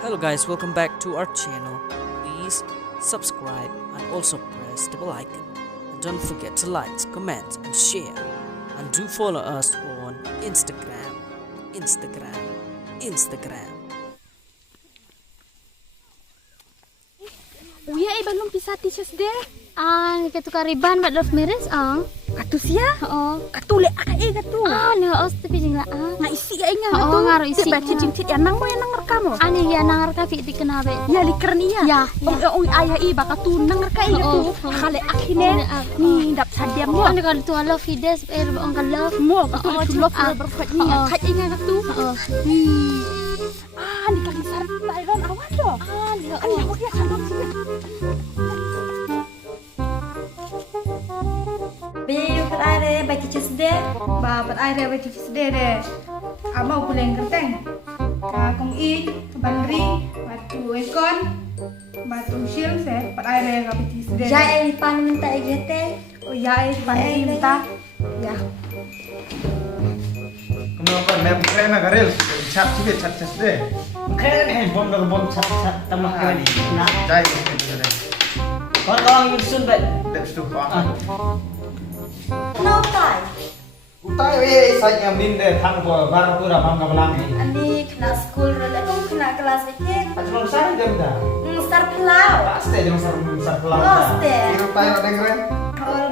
Hello guys, welcome back to our channel. Please subscribe and also press the bell icon. And don't forget to like, comment and share. And do follow us on Instagram. Uya belum bisa tisus deh. Katu kariban buat love marriage Katu sia? Oo. Katu le ae katu. Os tapi jengla Nga isi ay nga Oo, katu. nga ro isi Di ba nga. cicing yanang mo yanang rekamo. Ya nangar ka fi tikenabe. Ya likern iya. Ya, Oh ayah i baka tu nang rekai Oo, katu. oo. Kale akhine ni dap sadiam mo. Kalau tu love fides on ka love. Mo katu Oo, tu lok cuma, berfat ni oo. kai nga katu. Oo. Ni kali sar bayron awan do. Ani aku dia kandung sih. Biru perare baca cisde, ba perare baca cisde deh. Ama pulang kerteng. Kong i, bandri, batu ekon, batu shil se perare baca cisde. Jai pan minta egete. Oh ya, bandri minta. Ya. Kenapa nem keren agarel chat sih chat deh. Keren handphone berbom cat tambah kali. Nah, Jai gitu deh. kawan-kawan Yudsun baik. Lepas tu apa? Kenapa? Utai saya min deh tang ko bar pura bangga belangi. Ani kena school rela kau kena kelas weekend. Macam saya dia udah. Start pelau. Pasti jangan besar pelan. Oh, ste. Utai ada keren. Kalau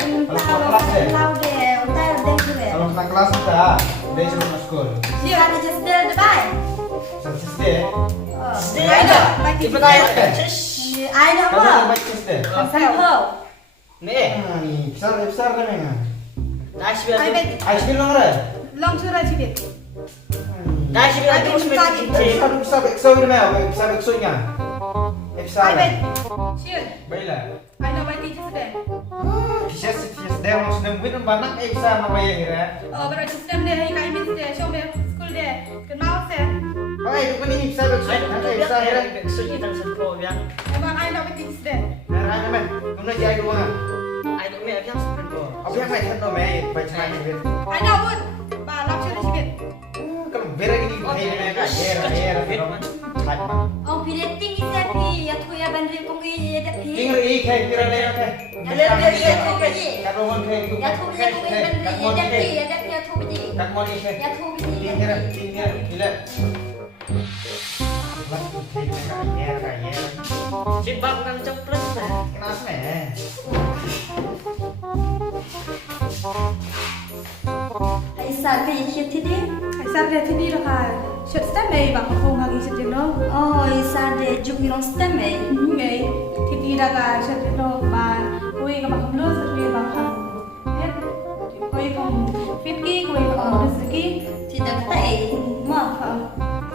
kelas deh. pelau deh, utai deh kure. Kalau kita kelas kita, dia suruh masuk. Dia ada just del depan. Sensis deh. Ada. Tipe kaya. Ai nak Kalau apa? baca deh. Sampai. Nih, Nih, besar deh mengan. nasi biar. Ais bilang re. Long surah sih. Nasi biar terus Bisa bekso ini mah, bisa beksonya. Bisa. Shil. Baiklah. Ai nak baca cisde. Bisa deh, harus nungguin banyak bisa namanya kira. Oh, baca cisde deh, kai min deh, show deh, school deh. Kenal se. Oh, itu kan ini bisa bekso. Nanti bisa kira. Sunyi dan sempro biar. Emang ai nak baca cisde. Merahnya men, guna jahit dua. Ayo me biar sempro. Apa yang main kan men, baca lagi bet. Ai nak pun. Ba lap shil sih. Kalau bera gini, kayak men, air. Oh, pilih tinggi tapi ya tu ya bandri kong i ya tapi. Tinggal kayak kira leh. Kalau mau kayak itu. Ya tu ya kong i bandri ya tapi ya tu biji. Tak mau nih kayak. Ya tu biji. Tinggal, gila. Lah, kayak air. Cibak nang ceplet. Kenapa men? Ai sa bi shit thi. Ai sar deh sini dah kan. Shit step mai bak kong lagi shit no. Oh, ai sa de juk ni long stem eh. Ngay thì đã cả sẽ đến đâu bà cô ấy các bạn không lỡ sẽ đi bằng hàng hết cô ấy không viết kỹ cô ấy không được kỹ Thì dah tay mo.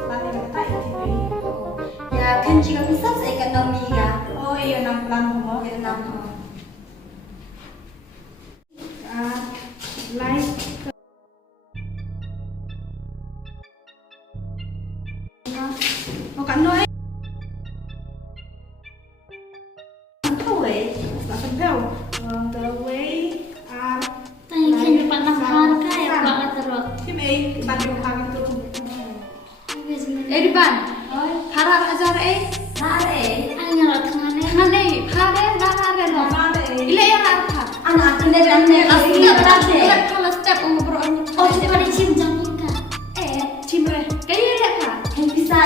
bà này là tại thì phải Ya kan jika bisa ekonomi ga. oh iya 6 bulan không Ya nam. like có cắn thôi Thôi. là phần theo the way Kan dapat nang ka ya pak terus. cái mày bạn điều hàng itu Eh di ban. harar ajar Nare. Nyala tengane. hane hare nare lo ile ya rata Anak aku dah dan kalau step ngobrol Oh, cuma dicium jangan ka. cimre kayaknya ada kah kan bisa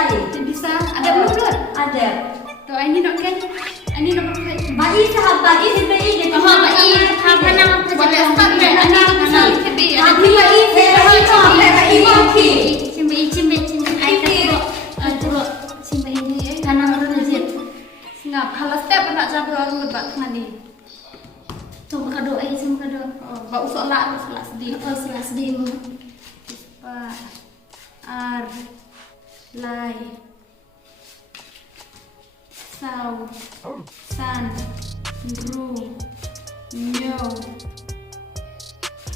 bisa ada belum ada. tuh ini dong kan ini nomor Bagi sahabat ini bagi gitu. Apa nang boleh start deh ini bisa lebih Tapi bagi bagi bagi. Cimbe. Ai ka terus. Cimbe ini kanang rejit. ngap kalau step nak jaga ngebat ngani Coba kado sama kado. ba usok lah sedih Oh, selas di mu. pa ar lai sau san ru nyo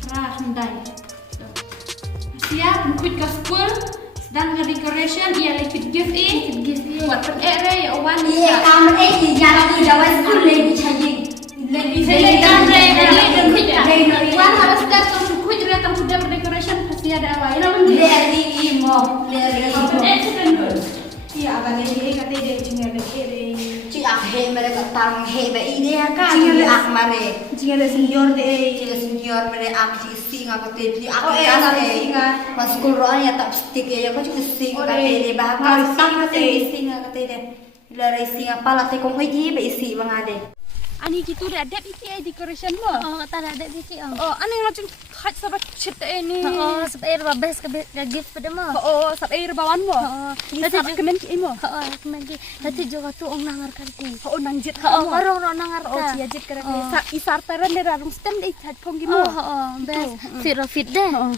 randai siap mengikut ke school sedang decoration ia liquid gift buat ere ya wan Iya, kamu jalan di Jawa School lagi cari. Lagi kamre lagi wan harus datang suku jadi datang sudah decoration pasti ada apa ini Dari imo, dari imo. Sudah dulu. Cia abang ini kata dia jinga le kere. Ci ak he mere ka tang he ba ide ka Jinga ci le ak mare. jinga le senior de. Ci senior mere ak ci singa ka te di ak Oh, ka sa se. singa. Mas school ro ya tak stick ya ko ci singa ka te de ba ka singa te singa ka te de. La re singa pala te kong hoji ba isi mangade. Ani gitu deh, ada itu decoration mo. Oh, tak ada biji oh. Oh, ani ngajin khat sabat shit ini. Oh, sampai babes ke gift pada mo. Oh, sab air bawan mo. Oh, Ini sab kemen ki mo. Oh, kemudian nanti juga tuh ong nangar karti. Oh, nangjit Oh, mo. orang nangar Oh, ta. cia jit kara Oh. sa isar taran de rarung stand de chat pong gi mo. Oh, best. Fit deh. Oh.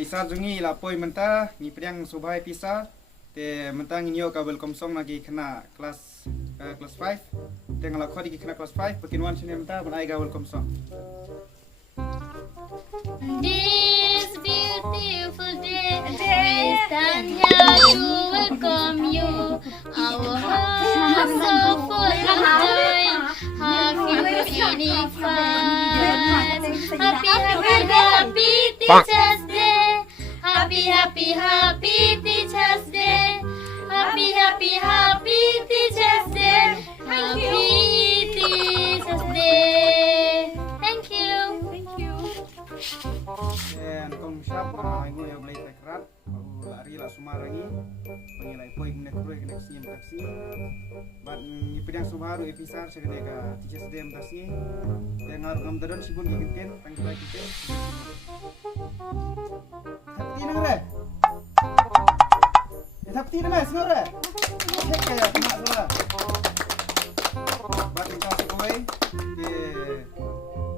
Isa jungi la poi menta ni priang subhai pisa te menta nginyo ka welcome song lagi kena kelas 5 te ngala khodi kena kelas 5 pakin wan sini menta banai ga welcome song. This beautiful day, we stand here to welcome you. Our hearts are so full of joy. Happy fun. Happy Teachers Day. Happy Teachers Day. Happy Teachers Day. Happy Teachers Day. Thank you. Dan kong syap ay ngo ya blay tekrat lari la sumarangi pangilai poi gune kuroi gune sim taksi bat ni priang subharu episar segede ka teachers day mtasi dengar ngam dadon sibun giginten pangilai kiten Thapti nang re Thapti na mas ngore Hek kaya kena sala bat ni kasi koi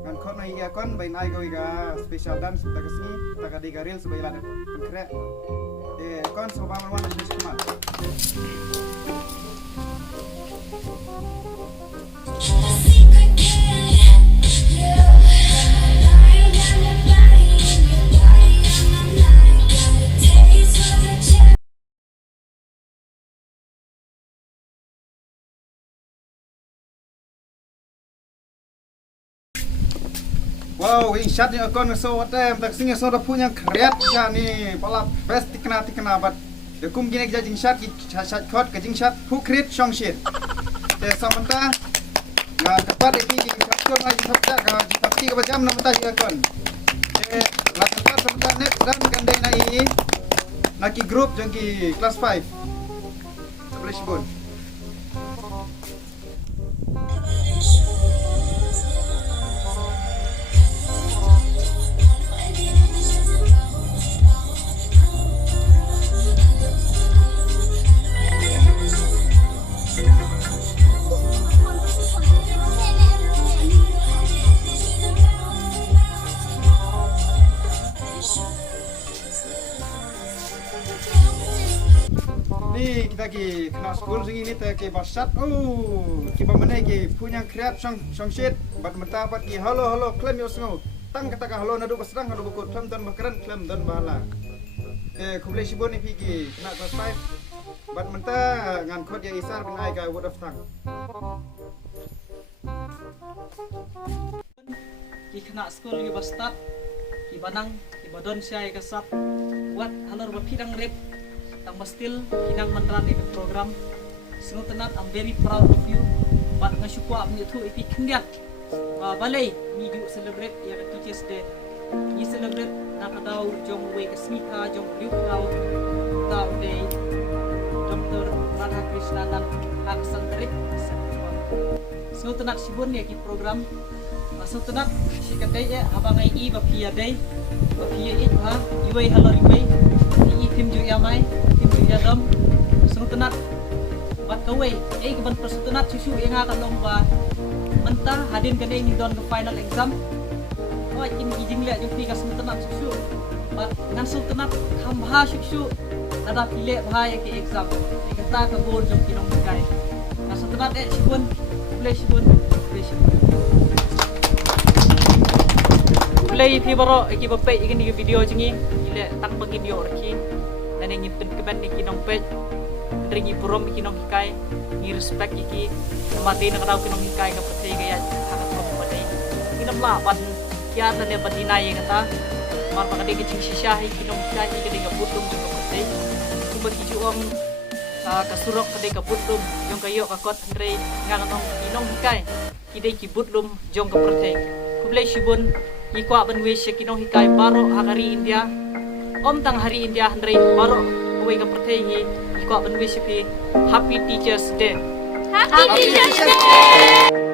kan kon na iya kon bain ai goi ga special dance ta kasni ta ka diga reels bai lada kre kon so ba man na kuma Wow, ini shot yang akon so watem tak singa so da punya kreat ja ni pala best tikna bat de kum gine ja jing shot ki shot khot ka jing shot pu kreat song shit te samanta na tepat iki jing shot ko mai sabda ka tapi ka bajam na mata akon te la tepat samanta net dan kandai na i na ki group jang ki class 5 sebelah sibun. Ni kita ki kena school sing ini te ki basat ki bamane ki punya kreat song shit bat menta bat ki halo claim yo sngo tang kata ka halo nadu basrang nadu ko tham dan bakaran claim dan bala kublai sibon ni ki kena kelas 5 bat menta ngan khot ya isar bin ai ga word of tang Ki kena school ki bastat ki banang ki badon siya kasap wat halor ba pidang rep tang still kinang manran ini program sino tenat I'm very proud of you bat ngasukwa amni thu ipi kindiat balay ni du celebrate ya teachers day ni celebrate nakadaw jong way kasmita jong liu daw daw day Dr. Radha Krishna dan hak santrip Sultanat sibun ya ki program Sultanat si katay abang ai I bapia day bapia I ha iway halori bay I tim ju yamay tim ju yadam Sultanat bat kaway keban Sultanat susu yang akan lomba mentah hadin kadai ni don ke final exam wah kini kijing liat jupi ka Sultanat susu bat ngan Sultanat kambha susu nada pilih bahaya ke exam kata ke gol jom kinong kai Sultanat sibun Play baro iki bapai iki video jingi ile tak bagi video reki dan yang nyimpen keban iki nong page ringi burom iki nong hikai ni respect iki mati nak tahu kinong hikai ka peti gaya hangat ko pati kinam la ban kya ta ne pati nai kata mar pagade ki ching shisha iki nong hikai iki de gaputum ka peti ku bagi juong kasurok kade kaputum yung kayo kakot andre nganong kinong hikai kide ki butlum jong ka peti ku blai shibun ikwa ban wish kinong hikai baro hari India om tang hari India andre baro kuwe ka pertehi ikwa ban wish pi happy teachers day Happy Teacher's Day.